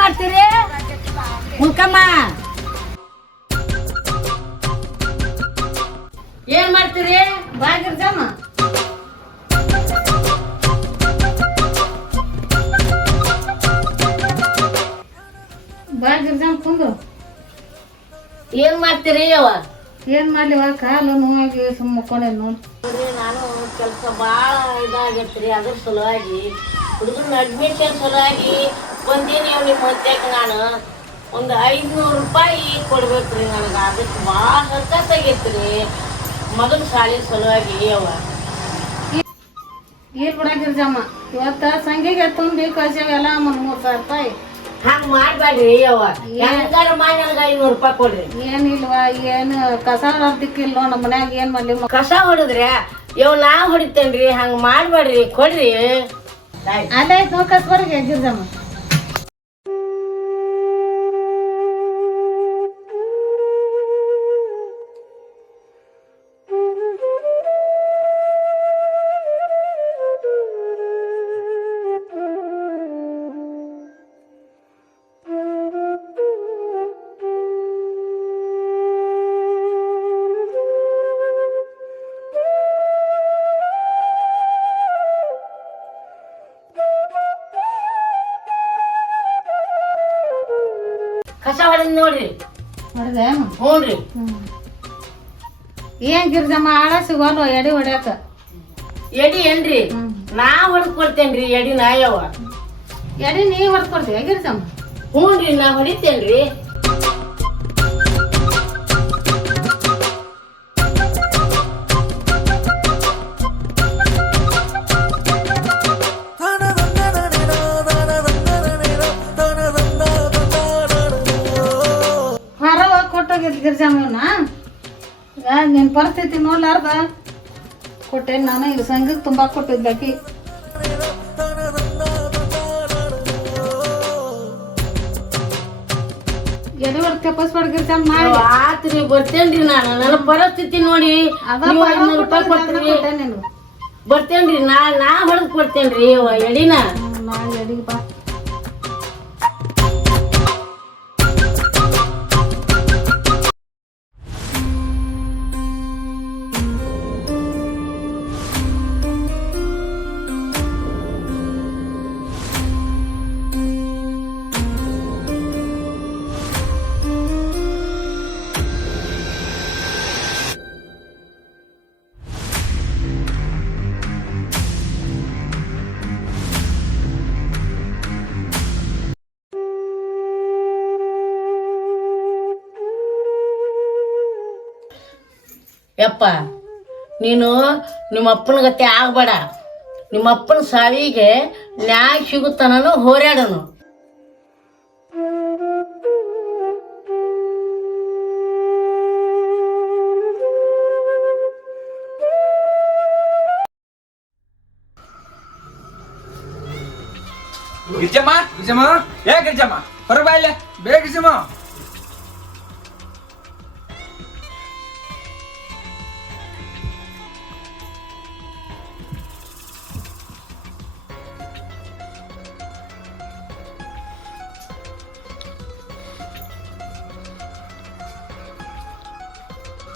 ಮಾಡ್ತೀರಿ ಮುಲ್ಕಮ್ಮ? ಏನ್ ಮಾಡ್ತೀರಿ? ಬಾಗಿರ್ಜಮ್ಮ ಬಾಗಿರ್ಜಮ್ಮ ಕುಂದು. ಏನ್ ಮಾಡ್ತೀರಿ ಯವ್ವ? ಏನ್ ಮಾಡ್ಲಿವ ಕಾಲು ನೋವಾಗಿ ಸುಮ್ಮ ಮುಕ್ಕೊಂಡೆ ನೋಡಿ. ನಾನು ಕೆಲಸ ಭಾಳ ಇದಾಗೈತ್ರಿ, ಅದ್ರ ಸಲುವಾಗಿ ಹುಡುಗನ ಅಡ್ಮಿಷನ್ ಸಲುವಾಗಿ ಬಂದೀನಿ. ನಿಮ್ಮ ಹೊತ್ಯಾಗ ನಾನು ಒಂದು 500 ರೂಪಾಯಿ ಕೊಡ್ಬೇಕ್ರಿ ನನಗೆ. ಅದಕ್ಕೆ ಭಾಳ ಹರ್ಕತ್ತಾಗೈತ್ರಿ ಮಗನ ಶಾಲೆ ಸಲುವಾಗಿ ಯವ್ವ. ಏನ್ ಬಿಡಾಗಿರ್ಜಮ್ಮ, ಇವತ್ತ ಸಂಘಿಗೆ ತುಂಬಿ ಕಳ್ಸೇವೆಲ್ಲ 3,000 ರೂಪಾಯಿ. ಹಂಗ ಮಾಡ್ಬೇಡ್ರಿ ಯವ್ವ, ಹೆಂಗಾರ ಮಾಡಿ ನನಗೆ 500 ರೂಪಾಯಿ ಕೊಡ್ರಿ. ಏನಿಲ್ವಾ, ಏನು ಕಸ ಹೊಡ್ದಿಕ್ಕಿಲ್ವ ನಮ್ಮ ಮನ್ಯಾಗ? ಏನ್ ಮಾಡ್ಲಿ? ಕಸ ಹೊಡಿದ್ರೆ ಯವ್ ನಾ ಹೊಡಿತೇನ್ರಿ, ಹಂಗ ಮಾಡ್ಬೇಡ್ರಿ, ಕೊಡ್ರಿ. ಅದಾಯ್ತು ನೋ ಕಸ್ಬರ್ಗೆ ಗಿರ್ಜಮ್ಮ. ಕಸ ಹೊಡೆದ್ ನೋಡ್ರಿ. ಹೊಡೆದ? ಹ್ಞೂನ್ರಿ. ಏನ್ ಗಿರ್ಜಮ್ಮ ಆಳ ಸಿಗೋಲ್ವ ಎಡಿ ಹೊಡ್ಯಾಕ? ಎಡಿ ಏನ್ರಿ? ನಾ ಹೊಡೆದ್ ಕೊಡ್ತೇನ್ರಿ ಎಡಿ. ನಾ ಯವ್ವ ಎಡಿ ನೀ ಹೊಡೆದ್ ಕೊಡ್ತೀಯ ಗಿರ್ಜಮ್ಮ? ಹ್ಞೂನ್ರಿ, ನಾ ಹೊಡಿತೇನ್ರಿ. ಗಿರ್ಜಮ್ಮನ ನಿನ್ ಪರಿಸ್ಥಿತಿ ನೋಡ್ಲಾರ್ದ ಕೊಟ್ಟೇನ್ ನಾನು. ಈಗ ಸಂಘಕ್ಕೆ ತುಂಬಾ ಕೊಟ್ಟಿದ್ದಾಕಿ. ಎಡಿ ಹೊಡ್ ತಪಸ್ಬಾರ್ದು ಗಿರ್ಜಮ್ಮ. ಆತ್ರಿ, ಬರ್ತೇನ್ರಿ ನಾನು. ನನ್ನ ಪರಿಸ್ಥಿತಿ ನೋಡಿ 500 ರೂಪಾಯಿ ಕೊಡ್ತೀನಿ. ಬರ್ತೇನ್ರಿ, ನಾ ಹೊಡೆದ್ ಕೊಡ್ತೇನ್ರಿ ಎಡಿನ. ನಾ ಎಡಿ ಬಾ. ಯಪ್ಪ, ನೀನು ನಿಮ್ಮ ಅಪ್ಪನ ಗತಿ ಆಗ್ಬೇಡ. ನಿಮ್ಮ ಅಪ್ಪನ ಸಾವಿಗೆ ನ್ಯಾಯ ಸಿಗುತ್ತಾನನು ಹೋರಾಡನು. ಗಿರ್ಜಮ್ಮ, ಗಿರ್ಜಮ್ಮ, ಏ ಗಿರ್ಜಮ್ಮ, ಹೊರಗೆ ಬಾ ಇಲ್ಲೇ ಬೇಗ ಗಿರ್ಜಮ್ಮ.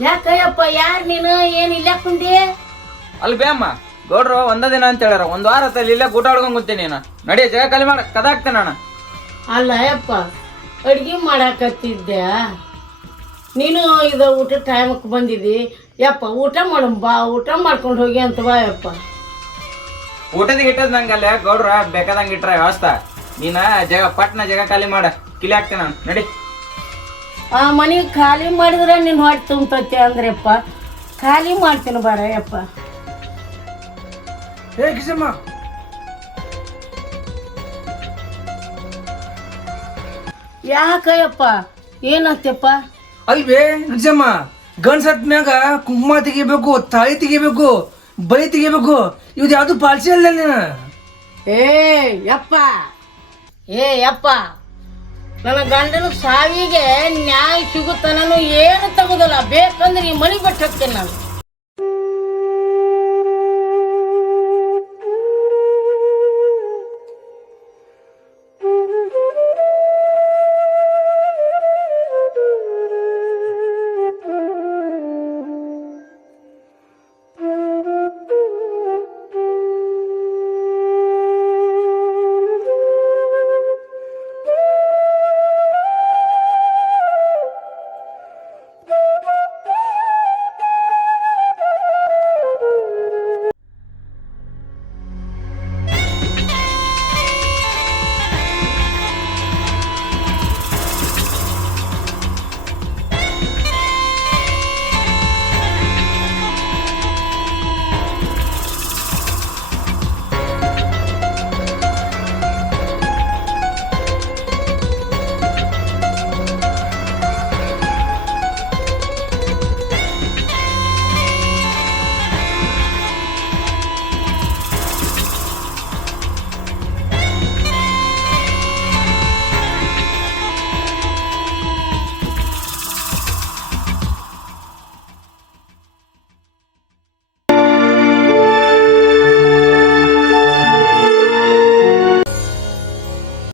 ಯಾಕಯ್ಯಪ್ಪ, ಯಾರು ನೀನು? ಏನ್ ಇಲ್ಲ ಕುಂಡಿ? ಅಲ್ಲಿ ಬೇ ಅಮ್ಮ, ಗೌಡ್ರು ಒಂದ ದಿನ ಅಂತ ಹೇಳ್ಯಾರ. 1 ವಾರ ಆತಲ್ಲಿ ಇಲ್ಲೇ ಊಟ ಹೊಡ್ಕೊಂಡ್ ಕೂತೀನಿ. ನೀನು ನಡಿ, ಜಾಗ ಖಾಲಿ ಮಾಡ, ಕದ ಹಾಕ್ತೇನೆ ನಾನು. ಅಲ್ಲ ಯಪ್ಪ, ಅಡ್ಗೆ ಮಾಡಾಕತ್ತಿದ್ದೆ ನೀನು. ಇದು ಊಟ ಟೈಮಕ್ಕೆ ಬಂದಿದ್ದಿ ಯಪ್ಪ. ಊಟ ಬಾ, ಊಟ ಮಾಡ್ಕೊಂಡು ಹೋಗಿ ಅಂತ ಬಾ ಯಪ್ಪ. ಊಟದ ಗಿಟ್ಟದ್ ನಂಗಲ್ಲ, ಗೌಡ್ರ ಬೇಕಾದಂಗೆ ಇಟ್ರ ವ್ಯವಸ್ಥೆ. ನೀನ ಜಾಗ ಪಟ್ನ ಜಾಗ ಖಾಲಿ ಮಾಡ, ಕಿಲಿ ಹಾಕ್ತೇನೆ ನಾನು. ನಡಿ. ಆ ಮನೆ ಖಾಲಿ ಮಾಡಿದ್ರೆ ನಿನ್ನ ಹೊಟ್ಟೆ ತುಂಬತೈತೆ ಅಂದ್ರಪ್ಪ. ಖಾಲಿ ಮಾಡ್ತೀನಿ ಬಾರ ಯಪ್ಪ. ಏ ಗಿರ್ಜಮ್ಮ, ಯಾಕಯ್ಯಪ್ಪ, ಏನಂತಪ್ಪ? ಅಲ್ವೇ ಗಿರ್ಜಮ್ಮ, ಗಂಡ್ಸತ್ ಮ್ಯಾಗ ಕುಂಕುಮ ತೆಗಿಬೇಕು, ತಾಳಿ ತೆಗಿಬೇಕು, ಬಳಿ ತೆಗಿಬೇಕು. ಇವ್ದು ಯಾವ್ದು ಪಾಲಿಸಿ ಅಲ್ಲ ನೀನು. ಯಪ್ಪ ನನ್ನ ಗಂಡನ ಸಾವಿಗೆ ನ್ಯಾಯ ಸಿಗುತ್ತಾನೂ ಏನು ತಗೋದಲ್ಲ. ಬೇಕಂದ್ರೆ ಈ ಮನೆ ಬಿಟ್ಟು ಹೋಗ್ತೇನೆ ನಾನು.